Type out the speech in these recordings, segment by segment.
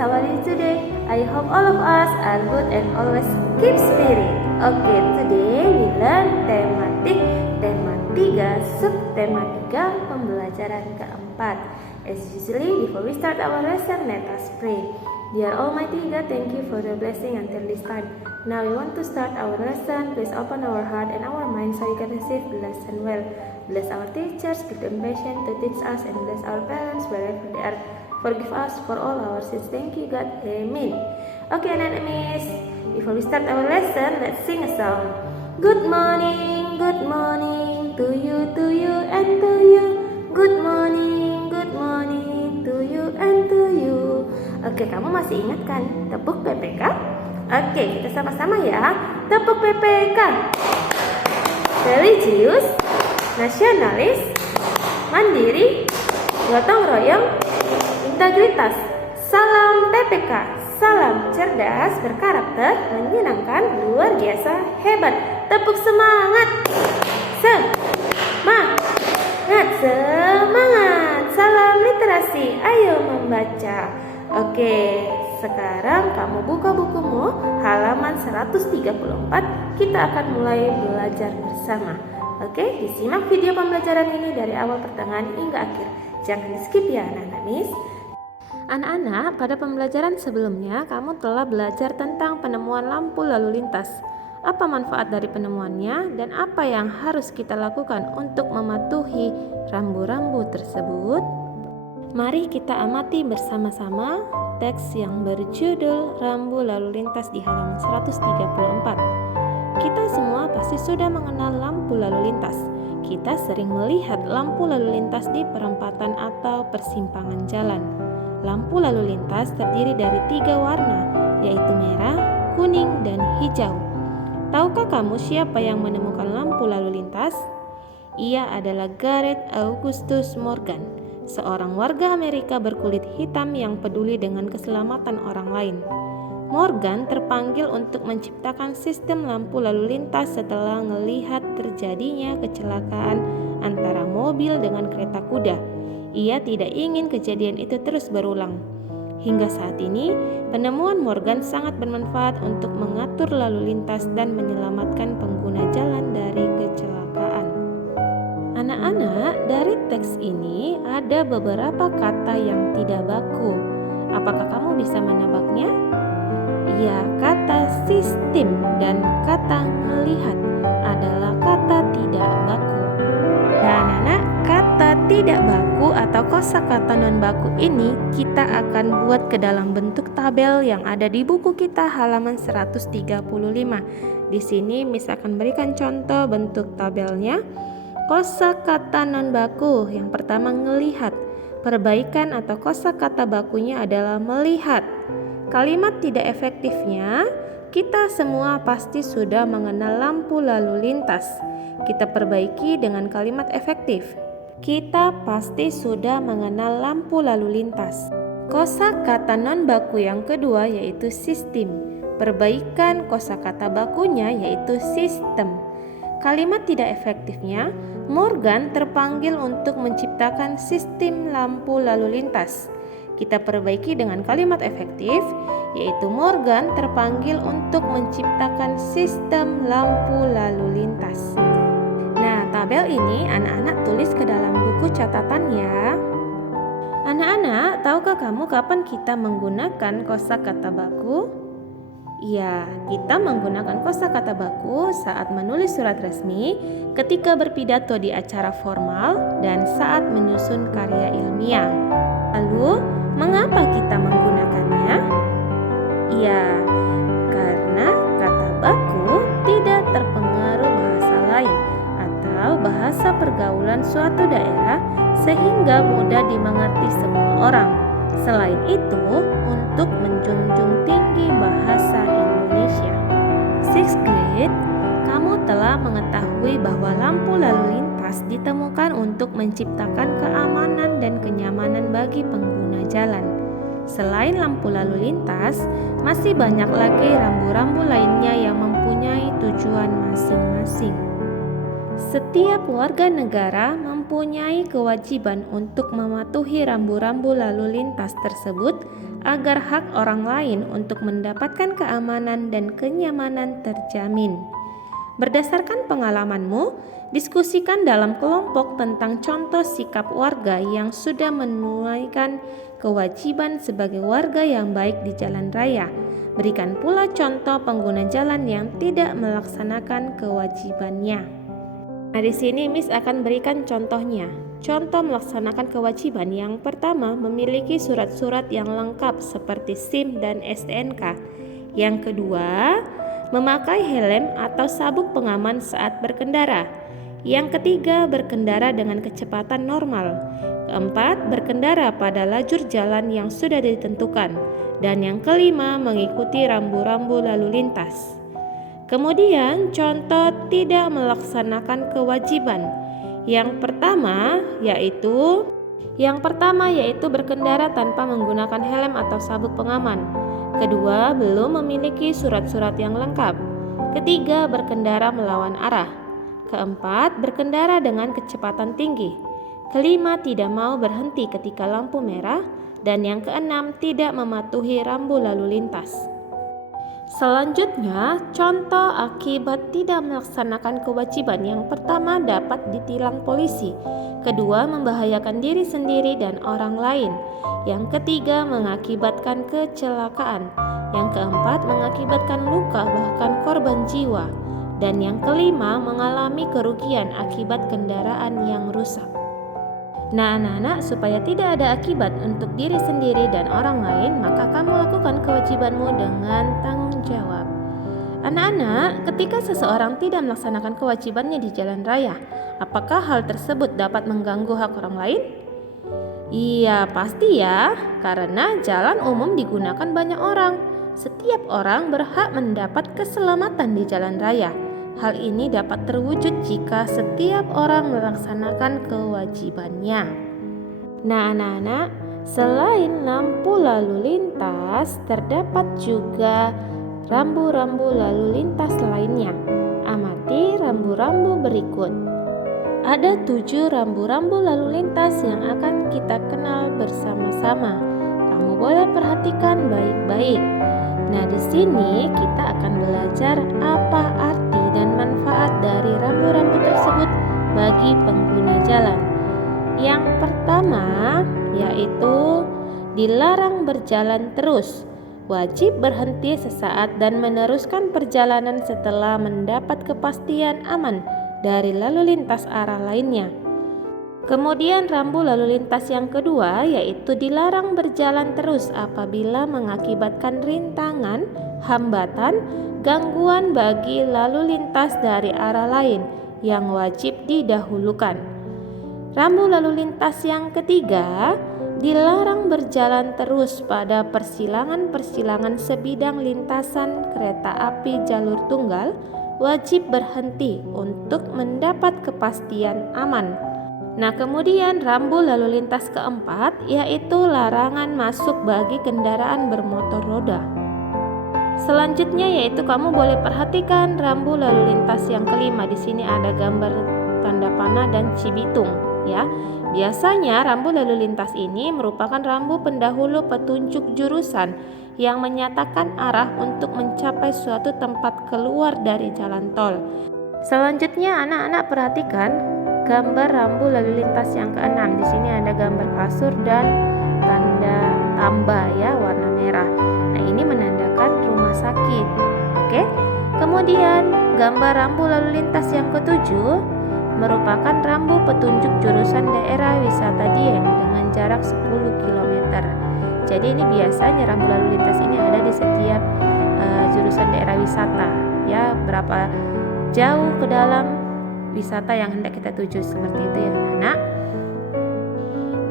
how are you today? I hope all of us are good and always keep spirit. Okay, today we learn tema 3, subtema 3, pembelajaran keempat. As usually, before we start our lesson, let us pray. Dear Almighty God, thank you for the blessing until this time. Now we want to start our lesson. Please open our heart and our mind so we can receive the lesson well. Bless our teachers, give them patience to teach us, and bless our parents wherever they are. Forgive us for all our sins. Thank you, God. Amen. Okay, anak-anak Miss. Before we start our lesson, let's sing a song. Good morning to you, and to you. Good morning to you, and to you. Oke, kamu masih ingat kan tepuk PPK? Oke, kita sama-sama ya. Tepuk PPK. Religius, nasionalis, mandiri, gotong royong, integritas. Salam PPK. Salam cerdas, berkarakter, menyenangkan, luar biasa, hebat. Tepuk semangat. Semangat. Salam literasi. Ayo membaca. Oke, sekarang kamu buka bukumu halaman 134. Kita akan mulai belajar bersama. Oke, disimak video pembelajaran ini dari awal pertengahan hingga akhir. Jangan di skip ya anak-anak Miss. Anak-anak, pada pembelajaran sebelumnya kamu telah belajar tentang penemuan lampu lalu lintas. Apa manfaat dari penemuannya dan apa yang harus kita lakukan untuk mematuhi rambu-rambu tersebut? Mari kita amati bersama-sama teks yang berjudul Rambu Lalu Lintas di halaman 134. Kita semua pasti sudah mengenal lampu lalu lintas. Kita sering melihat lampu lalu lintas di perempatan atau persimpangan jalan. Lampu lalu lintas terdiri dari 3 warna, yaitu merah, kuning, dan hijau. Tahukah kamu siapa yang menemukan lampu lalu lintas? Ia adalah Gareth Augustus Morgan, seorang warga Amerika berkulit hitam yang peduli dengan keselamatan orang lain. Morgan terpanggil untuk menciptakan sistem lampu lalu lintas setelah melihat terjadinya kecelakaan antara mobil dengan kereta kuda. Ia tidak ingin kejadian itu terus berulang. Hingga saat ini, penemuan Morgan sangat bermanfaat untuk mengatur lalu lintas dan menyelamatkan pengguna jalan dari kecelakaan. Anak-anak, dari teks ini ada beberapa kata yang tidak baku. Apakah kamu bisa menebaknya? Ya, kata sistem dan kata melihat adalah kata tidak baku. Nah, anak-anak, kata tidak baku atau kosakata non baku ini kita akan buat ke dalam bentuk tabel yang ada di buku kita halaman 135. Di sini Miss akan berikan contoh bentuk tabelnya. Kosakata non baku yang pertama ngelihat. Perbaikan atau kosakata bakunya adalah melihat. Kalimat tidak efektifnya, kita semua pasti sudah mengenal lampu lalu lintas. Kita perbaiki dengan kalimat efektif. Kita pasti sudah mengenal lampu lalu lintas. Kosakata non baku yang kedua yaitu sistem. Perbaikan kosakata bakunya yaitu sistem. Kalimat tidak efektifnya, Morgan terpanggil untuk menciptakan sistem lampu lalu lintas. Kita perbaiki dengan kalimat efektif, yaitu Morgan terpanggil untuk menciptakan sistem lampu lalu lintas. Nah, tabel ini anak-anak tulis ke dalam buku catatan ya. Anak-anak, tahukah kamu kapan kita menggunakan kosakata baku? Ya, kita menggunakan kosakata baku saat menulis surat resmi, ketika berpidato di acara formal, dan saat menyusun karya ilmiah. Lalu, mengapa kita menggunakannya? Ya, karena kata baku tidak terpengaruh bahasa lain atau bahasa pergaulan suatu daerah sehingga mudah dimengerti semua orang. Selain itu, untuk menjunjung tinggi bahasa Indonesia. 6th grade, kamu telah mengetahui bahwa lampu lalu lintas ditemukan untuk menciptakan keamanan dan kenyamanan bagi pengguna jalan. Selain lampu lalu lintas, masih banyak lagi rambu-rambu lainnya yang mempunyai tujuan masing-masing. Setiap warga negara mempunyai kewajiban untuk mematuhi rambu-rambu lalu lintas tersebut agar hak orang lain untuk mendapatkan keamanan dan kenyamanan terjamin. Berdasarkan pengalamanmu, diskusikan dalam kelompok tentang contoh sikap warga yang sudah menunaikan kewajiban sebagai warga yang baik di jalan raya. Berikan pula contoh pengguna jalan yang tidak melaksanakan kewajibannya. Nah, di sini Miss akan berikan contohnya. Contoh melaksanakan kewajiban yang pertama, memiliki surat-surat yang lengkap seperti SIM dan STNK. Yang kedua, memakai helm atau sabuk pengaman saat berkendara. Yang ketiga, berkendara dengan kecepatan normal. Keempat, berkendara pada lajur jalan yang sudah ditentukan. Dan yang kelima, mengikuti rambu-rambu lalu lintas. Kemudian, contoh tidak melaksanakan kewajiban. Yang pertama yaitu berkendara tanpa menggunakan helm atau sabuk pengaman. Kedua, belum memiliki surat-surat yang lengkap. Ketiga, berkendara melawan arah. Keempat, berkendara dengan kecepatan tinggi. Kelima, tidak mau berhenti ketika lampu merah. Dan yang keenam, tidak mematuhi rambu lalu lintas. Selanjutnya, contoh akibat tidak melaksanakan kewajiban. Yang pertama, dapat ditilang polisi. Kedua, membahayakan diri sendiri dan orang lain. Yang ketiga, mengakibatkan kecelakaan. Yang keempat, mengakibatkan luka bahkan korban jiwa. Dan yang kelima, mengalami kerugian akibat kendaraan yang rusak. Nah, anak-anak, supaya tidak ada akibat untuk diri sendiri dan orang lain, maka kamu lakukan kewajibanmu dengan tanggung jawab. Anak-anak, ketika seseorang tidak melaksanakan kewajibannya di jalan raya, apakah hal tersebut dapat mengganggu hak orang lain? Iya, pasti ya, karena jalan umum digunakan banyak orang. Setiap orang berhak mendapat keselamatan di jalan raya. Hal ini dapat terwujud jika setiap orang melaksanakan kewajibannya. Nah, anak-anak, selain lampu lalu lintas, terdapat juga rambu-rambu lalu lintas lainnya. Amati rambu-rambu berikut. Ada 7 rambu-rambu lalu lintas yang akan kita kenal bersama-sama. Kamu boleh perhatikan baik-baik. Nah, di sini kita akan belajar apa arti dan manfaat dari rambu-rambu tersebut bagi pengguna jalan. Yang pertama yaitu dilarang berjalan terus. Wajib berhenti sesaat dan meneruskan perjalanan setelah mendapat kepastian aman dari lalu lintas arah lainnya. Kemudian rambu lalu lintas yang kedua yaitu dilarang berjalan terus apabila mengakibatkan rintangan, hambatan, gangguan bagi lalu lintas dari arah lain yang wajib didahulukan. Rambu lalu lintas yang ketiga, dilarang berjalan terus pada persilangan-persilangan sebidang lintasan kereta api jalur tunggal, wajib berhenti untuk mendapat kepastian aman. Nah, kemudian rambu lalu lintas keempat yaitu larangan masuk bagi kendaraan bermotor roda. Selanjutnya yaitu kamu boleh perhatikan rambu lalu lintas yang kelima. Di sini ada gambar tanda panah dan Cibitung, ya. Biasanya rambu lalu lintas ini merupakan rambu pendahulu petunjuk jurusan yang menyatakan arah untuk mencapai suatu tempat keluar dari jalan tol. Selanjutnya anak-anak perhatikan gambar rambu lalu lintas yang keenam. Di sini ada gambar kasur dan tanda tambah ya warna merah. Nah, ini menandakan rumah sakit. Oke. Kemudian gambar rambu lalu lintas yang ketujuh merupakan rambu petunjuk jurusan daerah wisata Dieng dengan jarak 10 km. Jadi ini biasanya rambu lalu lintas ini ada di setiap jurusan daerah wisata ya, berapa jauh ke dalam wisata yang hendak kita tuju, seperti itu ya anak-anak.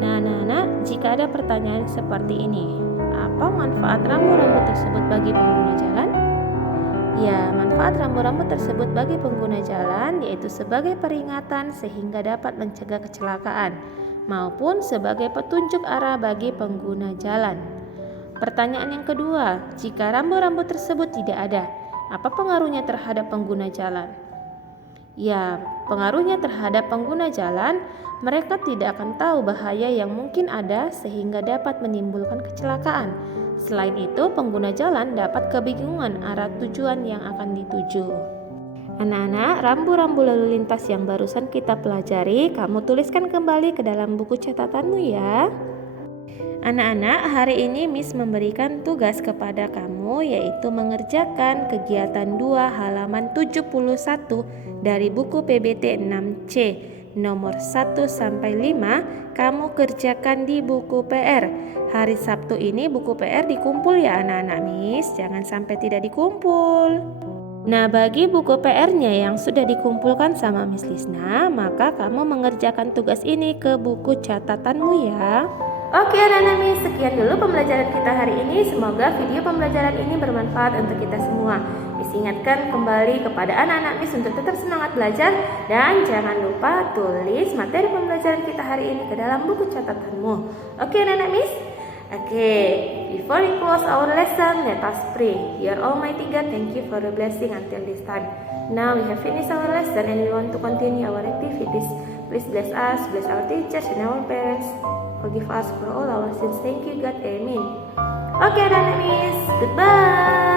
Nah anak-anak, jika ada pertanyaan seperti ini, apa manfaat rambu-rambu tersebut bagi pengguna jalan? Ya, manfaat rambu-rambu tersebut bagi pengguna jalan yaitu sebagai peringatan sehingga dapat mencegah kecelakaan maupun sebagai petunjuk arah bagi pengguna jalan. Pertanyaan yang kedua, jika rambu-rambu tersebut tidak ada, apa pengaruhnya terhadap pengguna jalan? Ya, pengaruhnya terhadap pengguna jalan, mereka tidak akan tahu bahaya yang mungkin ada sehingga dapat menimbulkan kecelakaan. Selain itu, pengguna jalan dapat kebingungan arah tujuan yang akan dituju. Anak-anak, rambu-rambu lalu lintas yang barusan kita pelajari, kamu tuliskan kembali ke dalam buku catatanmu ya. Anak-anak, hari ini Miss memberikan tugas kepada kamu yaitu mengerjakan kegiatan 2 halaman 71 dari buku PBT 6C nomor 1 sampai 5. Kamu kerjakan di buku PR. Hari Sabtu ini buku PR dikumpul ya anak-anak Miss, jangan sampai tidak dikumpul. Nah, bagi buku PR-nya yang sudah dikumpulkan sama Miss Lisna, maka kamu mengerjakan tugas ini ke buku catatanmu ya. Oke anak-anak Miss, sekian dulu pembelajaran kita hari ini. Semoga video pembelajaran ini bermanfaat untuk kita semua. Miss ingatkan kembali kepada anak-anak Miss untuk tetap semangat belajar. Dan jangan lupa tulis materi pembelajaran kita hari ini ke dalam buku catatanmu. Oke anak-anak Miss? Oke, before we close our lesson, let us pray. Dear Almighty God, thank you for the blessing until this time. Now we have finished our lesson and we want to continue our activities. Please bless us, bless our teachers and our parents. Forgive us for all our sins. Thank you God. Amen. Okay, anak-anak Miss. Goodbye.